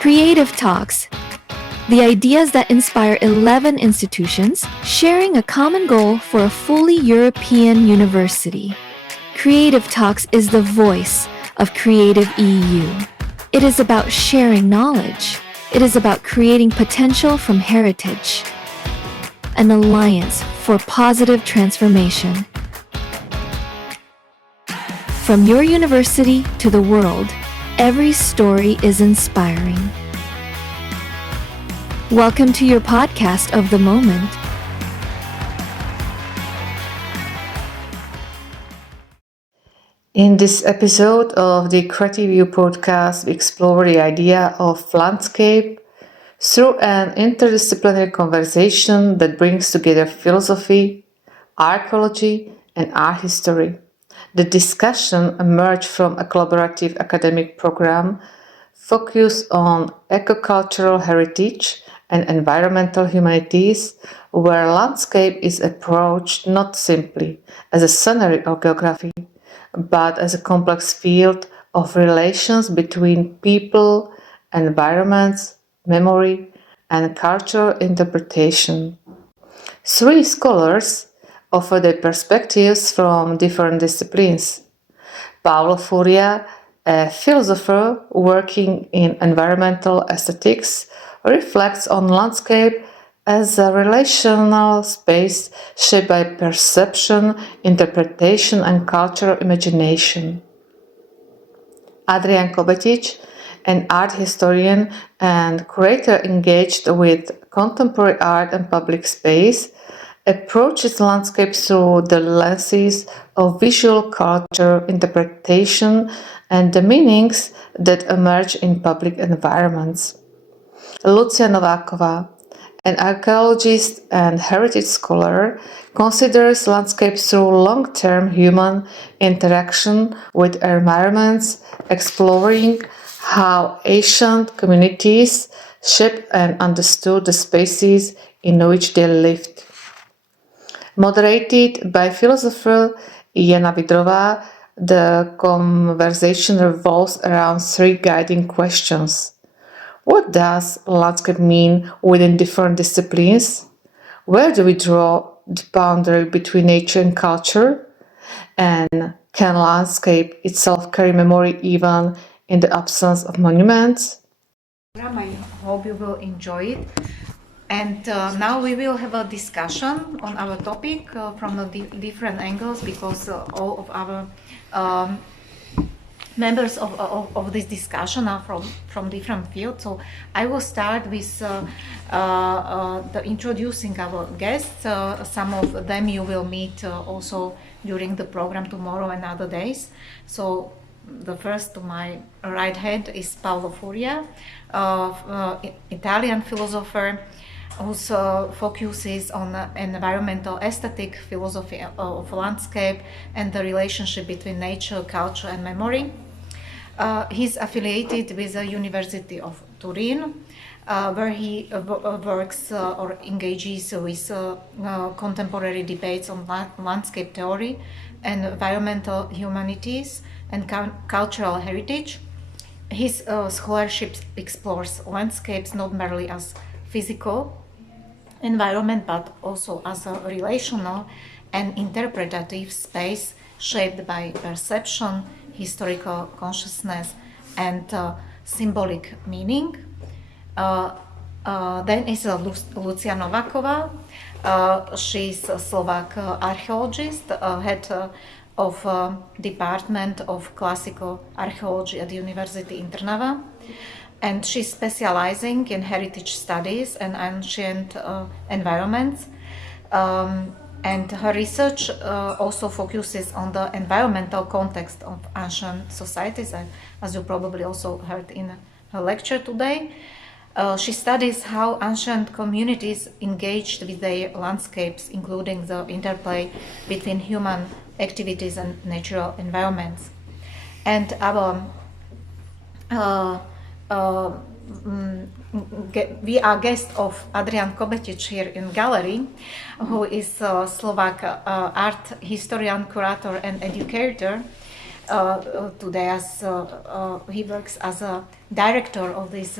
Creative Talks, the ideas that inspire 11 institutions sharing a common goal for a fully European university. Creative Talks is the voice of Creative EU. It is about sharing knowledge. It is about creating potential from heritage. An alliance for positive transformation. From your university to the world, every story is inspiring. Welcome to your podcast of the moment. In this episode of the Creative View podcast, we explore the idea of landscape through an interdisciplinary conversation that brings together philosophy, archaeology, and art history. The discussion emerged from a collaborative academic program focused on ecocultural heritage and environmental humanities, where landscape is approached not simply as a scenery or geography, but as a complex field of relations between people, environments, memory, and cultural interpretation. Three scholars offer their perspectives from different disciplines. Paulo Furia, a philosopher working in environmental aesthetics, reflects on landscape as a relational space shaped by perception, interpretation, and cultural imagination. Adrian Kobetic, an art historian and curator engaged with contemporary art and public space, approaches landscape through the lenses of visual culture, interpretation, and the meanings that emerge in public environments. Lucia Nováková, an archaeologist and heritage scholar, considers landscape through long-term human interaction with environments, exploring how ancient communities shaped and understood the spaces in which they lived. Moderated by philosopher Jana Vidrová, the conversation revolves around three guiding questions. What does landscape mean within different disciplines? Where do we draw the boundary between nature and culture? And can landscape itself carry memory even in the absence of monuments? I hope you will enjoy it. And now we will have a discussion on our topic from the different angles, because all of our members of this discussion are from different fields. So I will start with the introducing our guests. Some of them you will meet also during the program tomorrow and other days. So the first to my right hand is Paulo Furia, Italian philosopher, whose focuses on environmental aesthetic philosophy of landscape and the relationship between nature, culture, and memory. He's affiliated with the University of Turin, where he works or engages with contemporary debates on landscape theory, environmental humanities, and cultural heritage. His scholarship explores landscapes not merely as physical environment, but also as a relational and interpretative space shaped by perception, historical consciousness, and symbolic meaning. Then is Lucia Nováková. She's a Slovak archaeologist, head of Department of Classical Archaeology at the University in TRNAVA. And she's specializing in heritage studies and ancient environments. And her research also focuses on the environmental context of ancient societies, and as you probably also heard in her lecture today. She studies how ancient communities engaged with their landscapes, including the interplay between human activities and natural environments. And our we are guest of Adrian Kobetic here in gallery, who is a Slovak art historian, curator, and educator, today he works as a director of this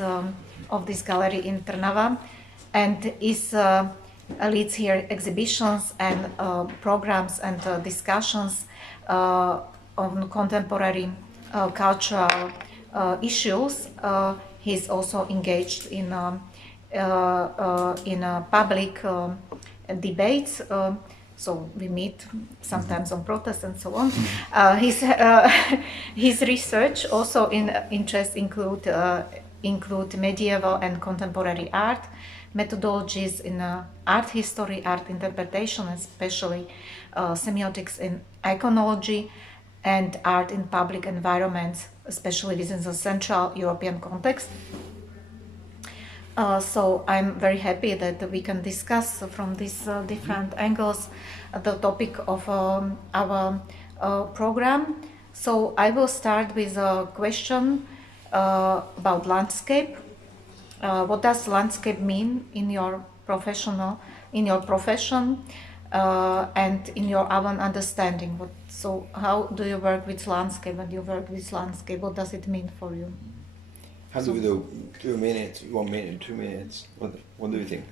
gallery in TRNAVA, and leads here exhibitions and programs and discussions on contemporary cultural issues. He's also engaged in public debates. So we meet sometimes on protests and so on. His research also interests include medieval and contemporary art, methodologies in art history, art interpretation, especially semiotics in iconology, and art in public environments, especially within the Central European context. So I'm very happy that we can discuss from these different angles the topic of our program. So I will start with a question about landscape. What does landscape mean in your profession, and in your own understanding? So how do you work with landscape? When you work with landscape, what does it mean for you? How do we do? 2 minutes, 1 minute, 2 minutes? What do you think?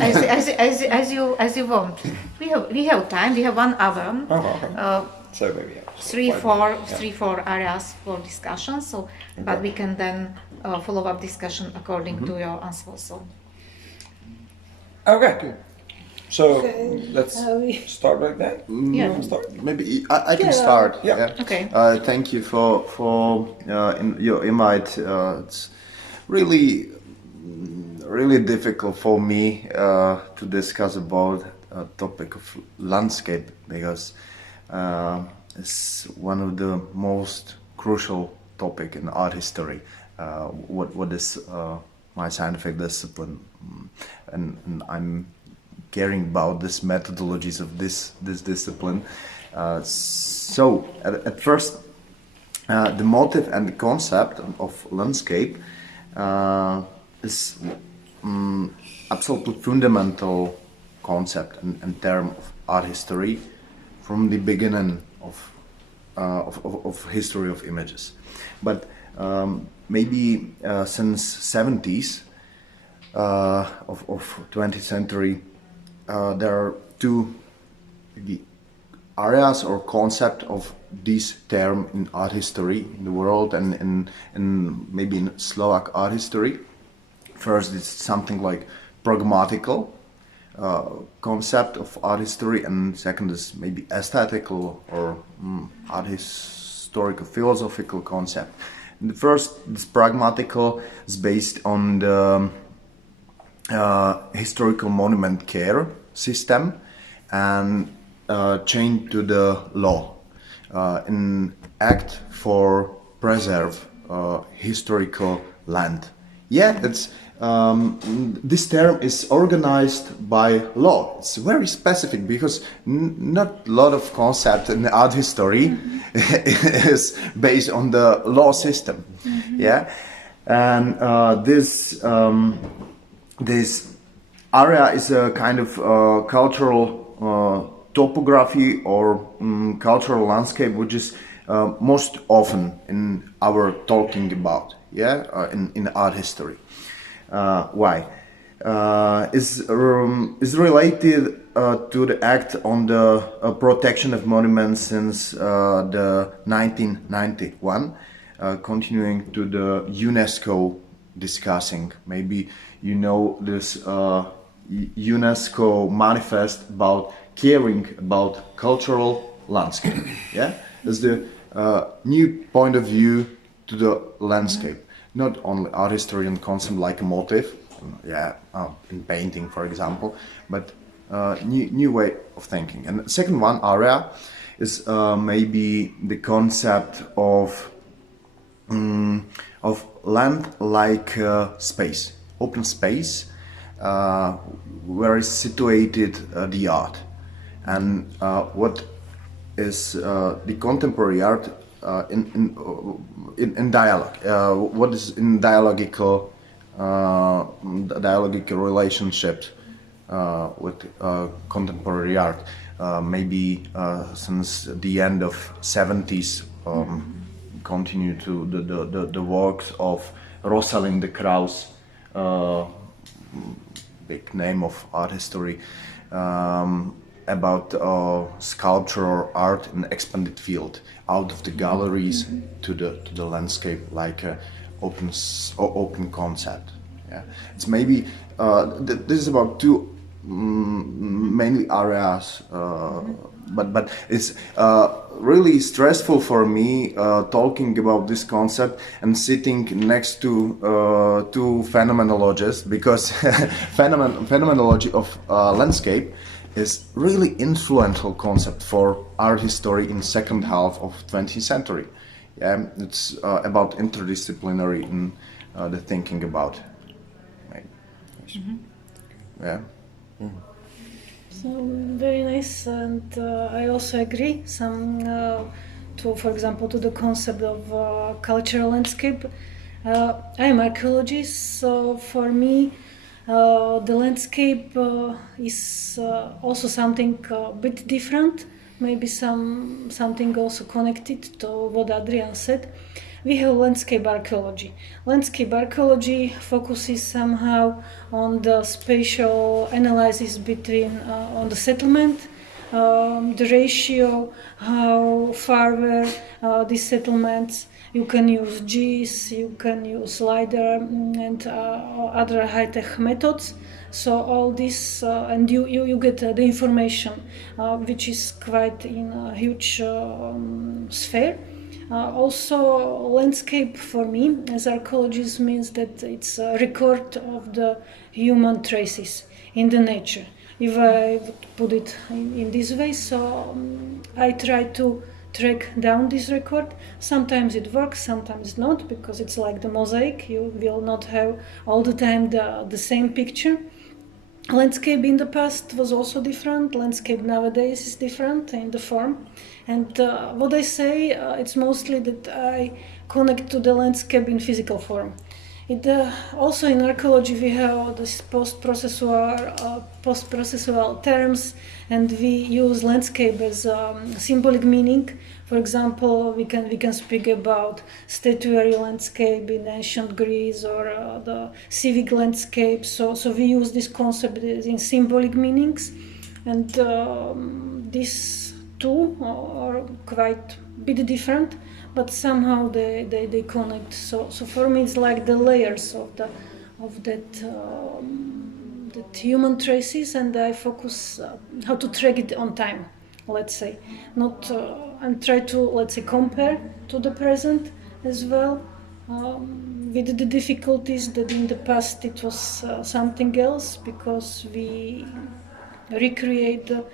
As you want. We have time. We have 1 hour. Oh, okay. So maybe Three, four areas for discussion. So, but we can then follow up discussion according to your answers. So. Okay. Good. So let's start like that. Yeah. You wanna start? Maybe I can start. Yeah. Okay. Thank you for your invite. It's really difficult for me to discuss about a topic of landscape, because it's one of the most crucial topic in art history. What is my scientific discipline, and I'm caring about this methodologies of this discipline. So at first, the motive and the concept of landscape is absolutely fundamental concept and term of art history from the beginning of history of images. But maybe since 70s of 20th century, there are 2 areas or concept of this term in art history in the world, and in maybe in Slovak art history. First, it's something like pragmatical concept of art history, and second is maybe aesthetical or art historical philosophical concept. And the first, this pragmatical, is based on the historical monument care system and chained to the law in act for preserve historical land. Yeah, it's this term is organized by law. It's very specific because not a lot of concept in art history is based on the law system. Yeah, and this area is a kind of cultural topography or cultural landscape, which is most often in our talking about, in art history. Why? Is related to the act on the protection of monuments since the 1991, continuing to the UNESCO discussing. Maybe you know this UNESCO manifest about caring about cultural landscape. Yeah, it's the new point of view to the landscape. Not only art history and concept like a motive, in painting, for example, but new way of thinking. And the second one area is maybe the concept of land like space, open space, where is situated the art, and what is the contemporary art in dialogue. What is in dialogical relationship with contemporary art? maybe since the end of 70s, continue to the works of Rosalind de Krauss, big name of art history, about sculpture or art in expanded field, out of the galleries to the landscape, like a open concept. Yeah, it's maybe this is about two mainly areas, but it's really stressful for me talking about this concept and sitting next to two phenomenologists, because phenomenology of landscape is really influential concept for art history in second half of 20th century. Yeah, it's about interdisciplinary in the thinking about. Right. Yeah. So very nice, and I also agree. For example, to the concept of cultural landscape. I am archaeologist, so for me, the landscape is also something a bit different. Maybe something also connected to what Adrian said. We have landscape archaeology. Landscape archaeology focuses somehow on the spatial analysis between on the settlement, the ratio, how far were these settlements. You can use GIS, you can use LiDAR and other high-tech methods. So all this, and you get the information, which is quite in a huge sphere. Also, landscape for me as archaeologist means that it's a record of the human traces in the nature. If I would put it in this way, so I try to track down this record. Sometimes it works, sometimes not, because it's like the mosaic. You will not have all the time the same picture. Landscape in the past was also different. Landscape nowadays is different in the form. And what I say, it's mostly that I connect to the landscape in physical form. Also in archaeology we have this post-processual terms, and we use landscape as symbolic meaning. For example, we can speak about statuary landscape in ancient Greece, or the civic landscape. So we use this concept in symbolic meanings, and these two are quite a bit different, but somehow they connect. So for me it's like the layers of that human traces, and I focus how to track it on time, let's say, not and try to, let's say, compare to the present as well, with the difficulties that in the past it was something else, because we recreate the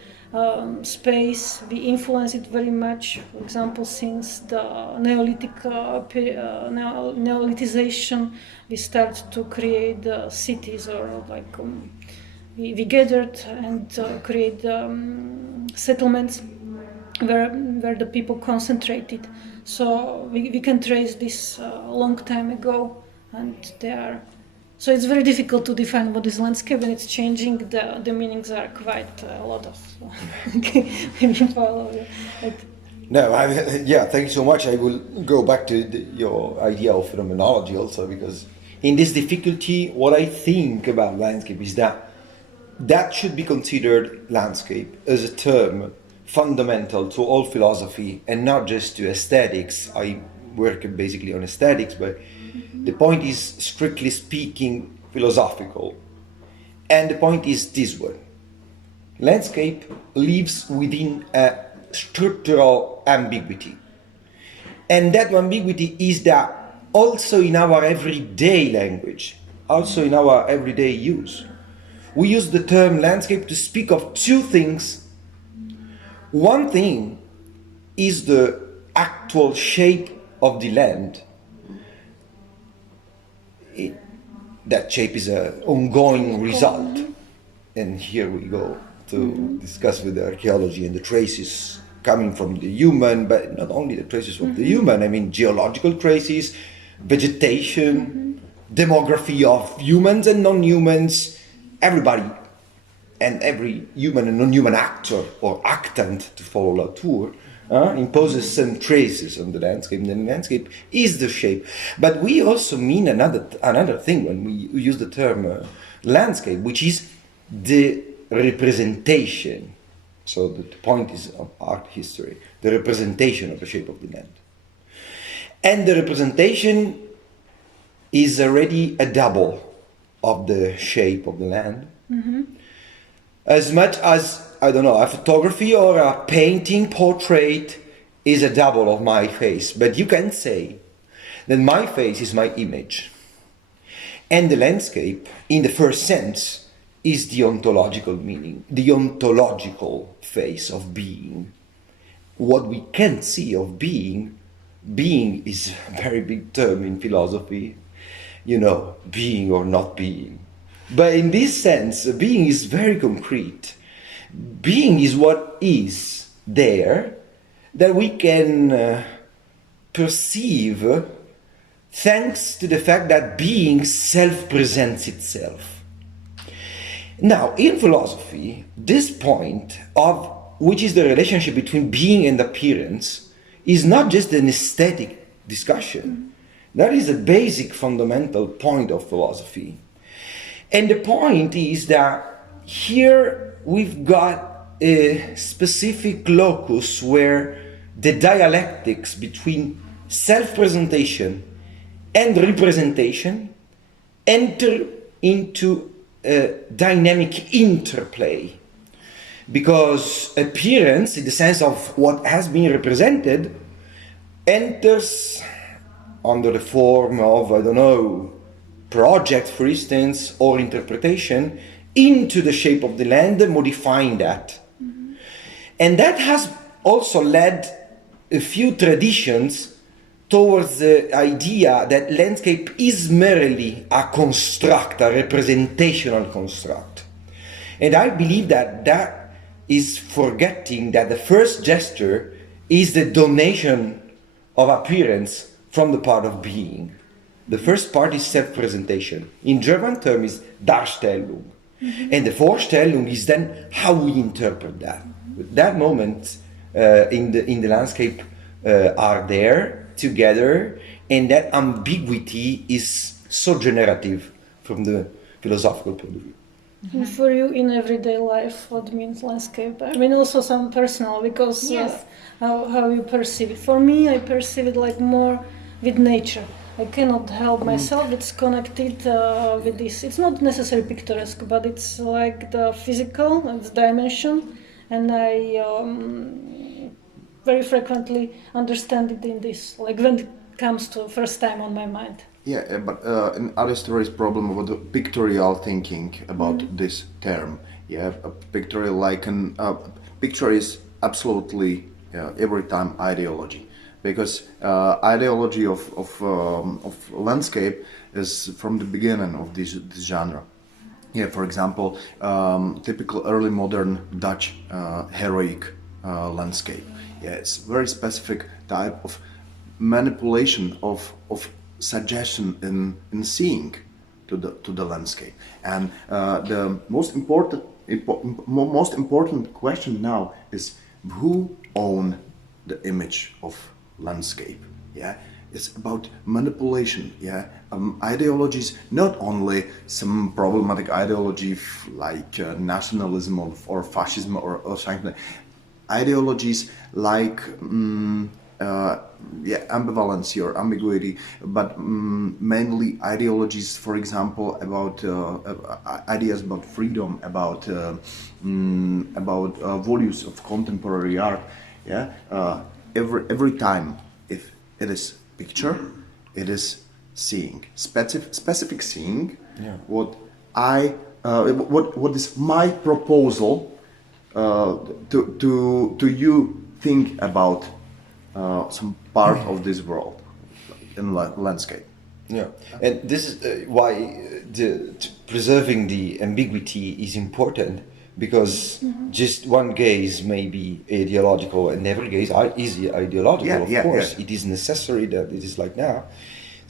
space, we influence it very much. For example, since the Neolithization, we start to create cities, or like we gathered and create settlements where the people concentrated. So we can trace this a long time ago, and they are. So it's very difficult to define what is landscape, and it's changing. The meanings are quite a lot of. Okay, maybe follow it. No, yeah, thank you so much. I will go back to your idea of phenomenology also, because in this difficulty, what I think about landscape is that should be considered landscape as a term fundamental to all philosophy and not just to aesthetics. I work basically on aesthetics, but the point is, strictly speaking, philosophical. And the point is this one. Landscape lives within a structural ambiguity. And that ambiguity is that also in our everyday language, also in our everyday use, we use the term landscape to speak of two things. One thing is the actual shape of the land. That shape is an ongoing result. And here we go to discuss with the archaeology and the traces coming from the human, but not only the traces of the human, I mean geological traces, vegetation, demography of humans and non-humans, everybody and every human and non-human actor or actant, to follow Latour, imposes some traces on the landscape, and the landscape is the shape. But we also mean another thing when we use the term landscape, which is the representation. So the point is of art history, the representation of the shape of the land. And the representation is already a double of the shape of the land. Mm-hmm. As much as, I don't know, a photography or a painting portrait is a double of my face. But you can say that my face is my image. And the landscape, in the first sense, is the ontological meaning, the ontological face of being. What we can see of being is a very big term in philosophy, being or not being. But in this sense, being is very concrete. Being is what is there that we can perceive thanks to the fact that being self-presents itself. Now, in philosophy, this point of which is the relationship between being and appearance is not just an aesthetic discussion. That is a basic fundamental point of philosophy. And the point is that here we've got a specific locus where the dialectics between self-presentation and representation enter into a dynamic interplay. Because appearance, in the sense of what has been represented, enters under the form of, project, for instance, or interpretation, into the shape of the land, modifying that. Mm-hmm. And that has also led a few traditions towards the idea that landscape is merely a construct, a representational construct. And I believe that is forgetting that the first gesture is the donation of appearance from the part of being. The first part is self-presentation. In German term is Darstellung. Mm-hmm. And the Vorstellung is then how we interpret that. Mm-hmm. That moment in the landscape are there together, and that ambiguity is so generative from the philosophical point of view. Mm-hmm. For you in everyday life, what means landscape? I mean, also some personal, because yes. How you perceive it. For me, I perceive it like more with nature. I cannot help myself, it's connected with this. It's not necessarily picturesque, but it's like the physical, its dimension, and I very frequently understand it in this, like when it comes to first time on my mind. Yeah, but an art history is problem about the pictorial thinking about this term. Yeah, a pictorial picture is absolutely every time ideology. Because ideology of landscape is from the beginning of this genre. Yeah, for example, typical early modern Dutch heroic landscape. Yeah, it's very specific type of manipulation of suggestion in seeing to the landscape. And the most important question now is who own the image of landscape. Yeah, it's about manipulation. Yeah, ideologies, not only some problematic ideology like nationalism or fascism or something. Ideologies like ambivalency or ambiguity, but mainly ideologies, for example, about ideas about freedom, about values of contemporary art. Yeah. Every time, if it is picture, it is seeing specific seeing. Yeah. What is my proposal to you think about some part of this world in landscape. Yeah, and this is why preserving the ambiguity is important. Because just one gaze may be ideological and every gaze is ideological, of course. Yeah. It is necessary that it is like now.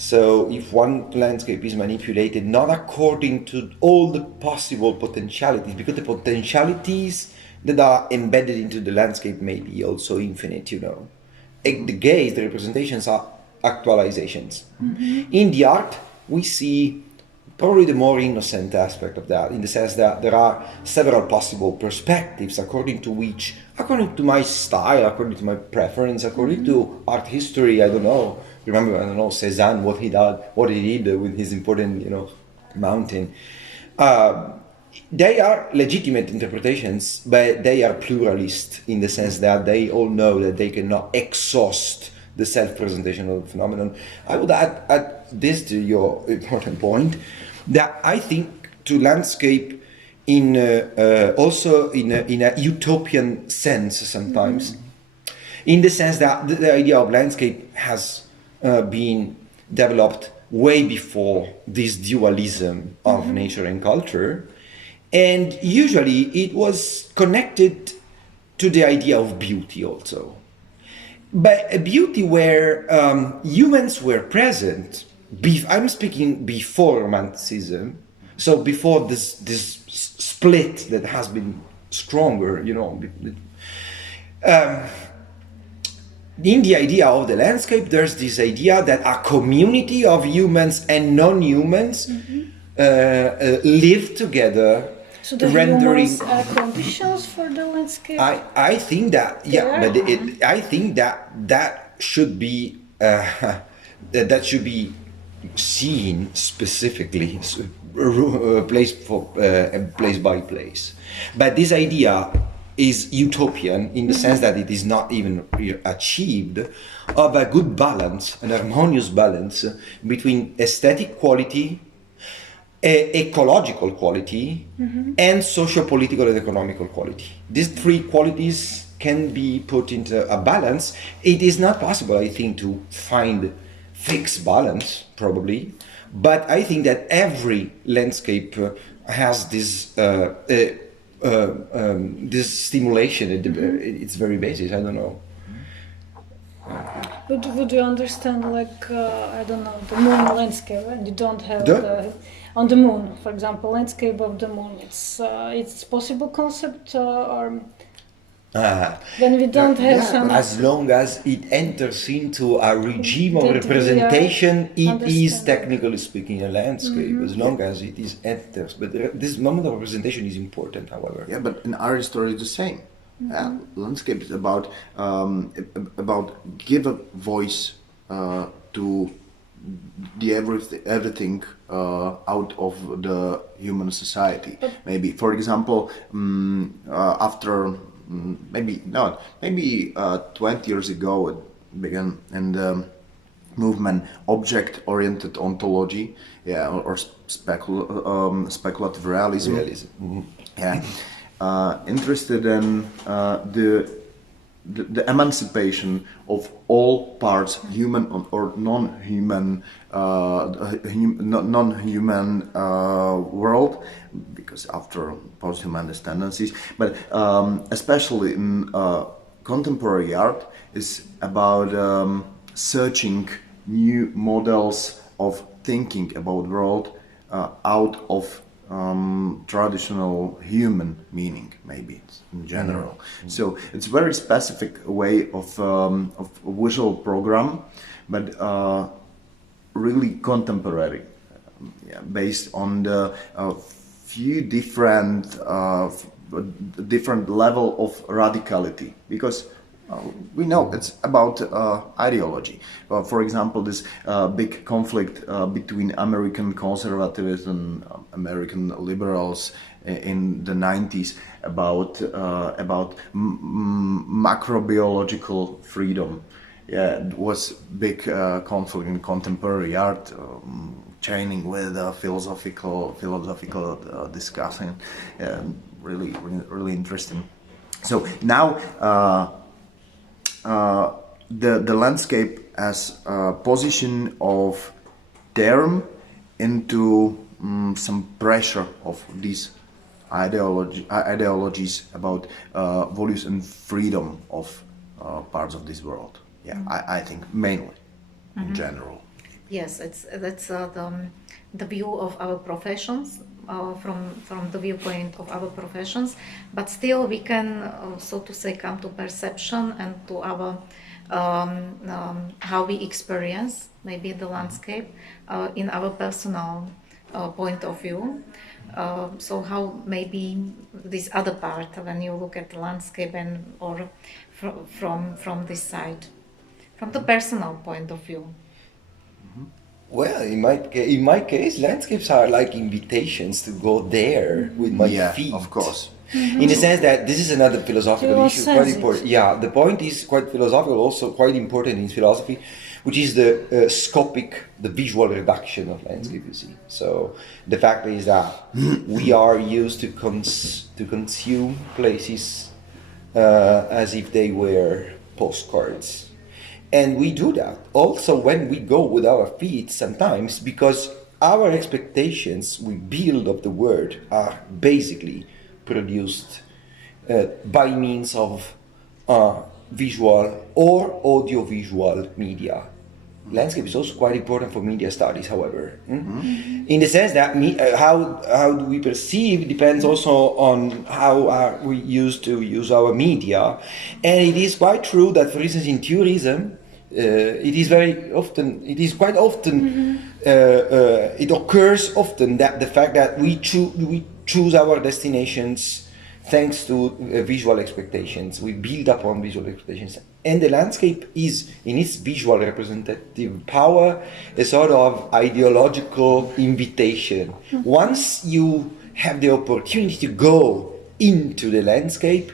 So if one landscape is manipulated not according to all the possible potentialities, because the potentialities that are embedded into the landscape may be also infinite, you know. In the case, the representations are actualizations. In the art, we see probably the more innocent aspect of that, in the sense that there are several possible perspectives according to which, according to my style, according to my preference, according to art history, I don't know. Remember, I don't know, Cézanne, what he did with his important, you know, mountain. They are legitimate interpretations, but they are pluralist in the sense that they all know that they cannot exhaust the self-presentation of the phenomenon. I would add this to your important point, that I think to landscape in also in a utopian sense sometimes, in the sense that the idea of landscape has been developed way before this dualism of nature and culture, and usually it was connected to the idea of beauty also. But a beauty where humans were present. I'm speaking before Romanticism, so before this split that has been stronger, you know. In the idea of the landscape, there's this idea that a community of humans and non-humans live together. So the rendering humans are conditions for the landscape? I think that, yeah, but I think that should be that should be seen specifically, place by place. But this idea is utopian in the sense that it is not even achieved, of a good balance, an harmonious balance between aesthetic quality, ecological quality, and socio-political and economical quality. These three qualities can be put into a balance. It is not possible, I think, to find fixed balance, probably, but I think that every landscape has this this stimulation at its very basis. I don't know. But would you understand, like, I don't know, the moon landscape, and you don't have on the moon, for example, landscape of the moon, it's possible concept, or when we don't have some... As long as it enters into a regime of That representation, it is understand. technically speaking a landscape, as long as it is enters. But this moment of representation is important, however. Yeah, but in art history it's the same. Landscape is about give a voice to the everything out of the human society. Maybe, for example, after maybe 20 years ago, it began in the movement object-oriented ontology, or speculative realism. Yeah. Interested in the emancipation of all parts, human or non-human, world, because after post-humanist tendencies, but especially in contemporary art, is about searching new models of thinking about world out of traditional human meaning, maybe in general. So it's very specific way of visual program, but really contemporary, based on the few different level of radicality, because we know it's about ideology. For example, this big conflict between American conservatives and American liberals in the 90s about macrobiological freedom. Yeah, it was big conflict in contemporary art, chaining with philosophical discussion. Really interesting. So now. The landscape as a position of term into some pressure of these ideologies about values and freedom of parts of this world. Yeah, I think mainly in general. Yes, that's the view of our professions, from the viewpoint of our professions, but still we can, so to say, come to perception and to our how we experience maybe the landscape in our personal point of view. So how maybe this other part when you look at the landscape and or from this side, from the personal point of view. Well, in my case, landscapes are like invitations to go there with my Yeah, feet. of course. In the sense that this is another philosophical You issue, sense quite it. important. Yeah, the point is quite philosophical, also quite important in philosophy, which is the scopic, the visual reduction of landscape. You see, so the fact is that we are used to consume places as if they were postcards. And we do that also when we go with our feet sometimes, because our expectations we build of the world are basically produced by means of visual or audiovisual media. Landscape is also quite important for media studies, however, in the sense that how do we perceive depends also on how are we used to use our media. And it is quite true that, for instance, in tourism, it is quite often, it occurs often that the fact that we choose our destinations thanks to visual expectations. We build upon visual expectations. And the landscape is, in its visual representative power, a sort of ideological invitation. Once you have the opportunity to go into the landscape,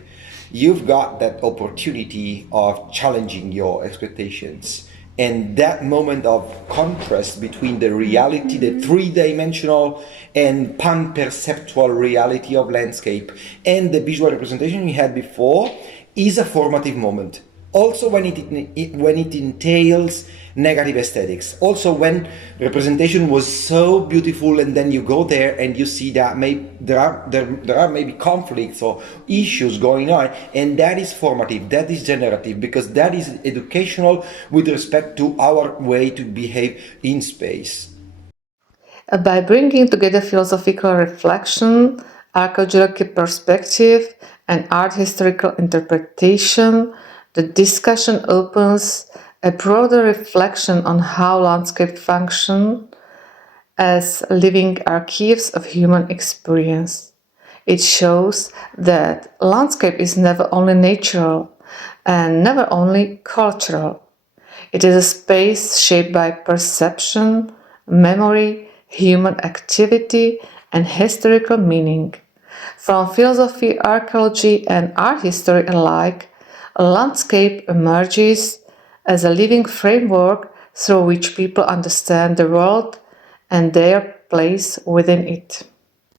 you've got that opportunity of challenging your expectations. And that moment of contrast between the reality, the three-dimensional and pan-perceptual reality of landscape and the visual representation we had before is a formative moment. Also when it entails negative aesthetics. Also when representation was so beautiful and then you go there and you see that there are maybe conflicts or issues going on, and that is formative, that is generative, because that is educational with respect to our way to behave in space. By bringing together philosophical reflection, archaeological perspective, and art historical interpretation, the discussion opens a broader reflection on how landscape function as living archives of human experience. It shows that landscape is never only natural and never only cultural. It is a space shaped by perception, memory, human activity, and historical meaning. From philosophy, archaeology, and art history alike, a landscape emerges as a living framework through which people understand the world and their place within it.